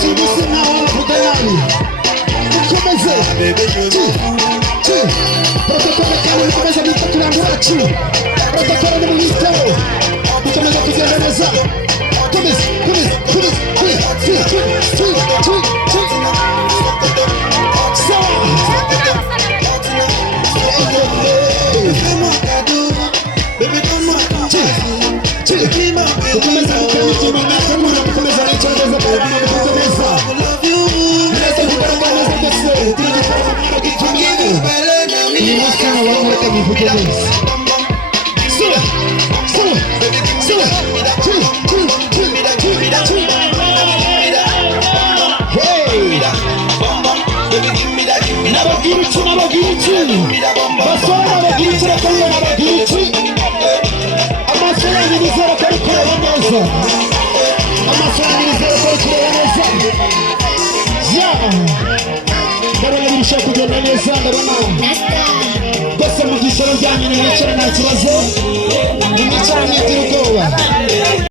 Simusi na wakudayani Kumeze Protokole kama kumeza mitakula mwachi Protokole ni ministero Kumeza kuziendeleza Kumeze Basta mu gisoro byanyu ni bicara na kibazo ni bicara ni tirukowa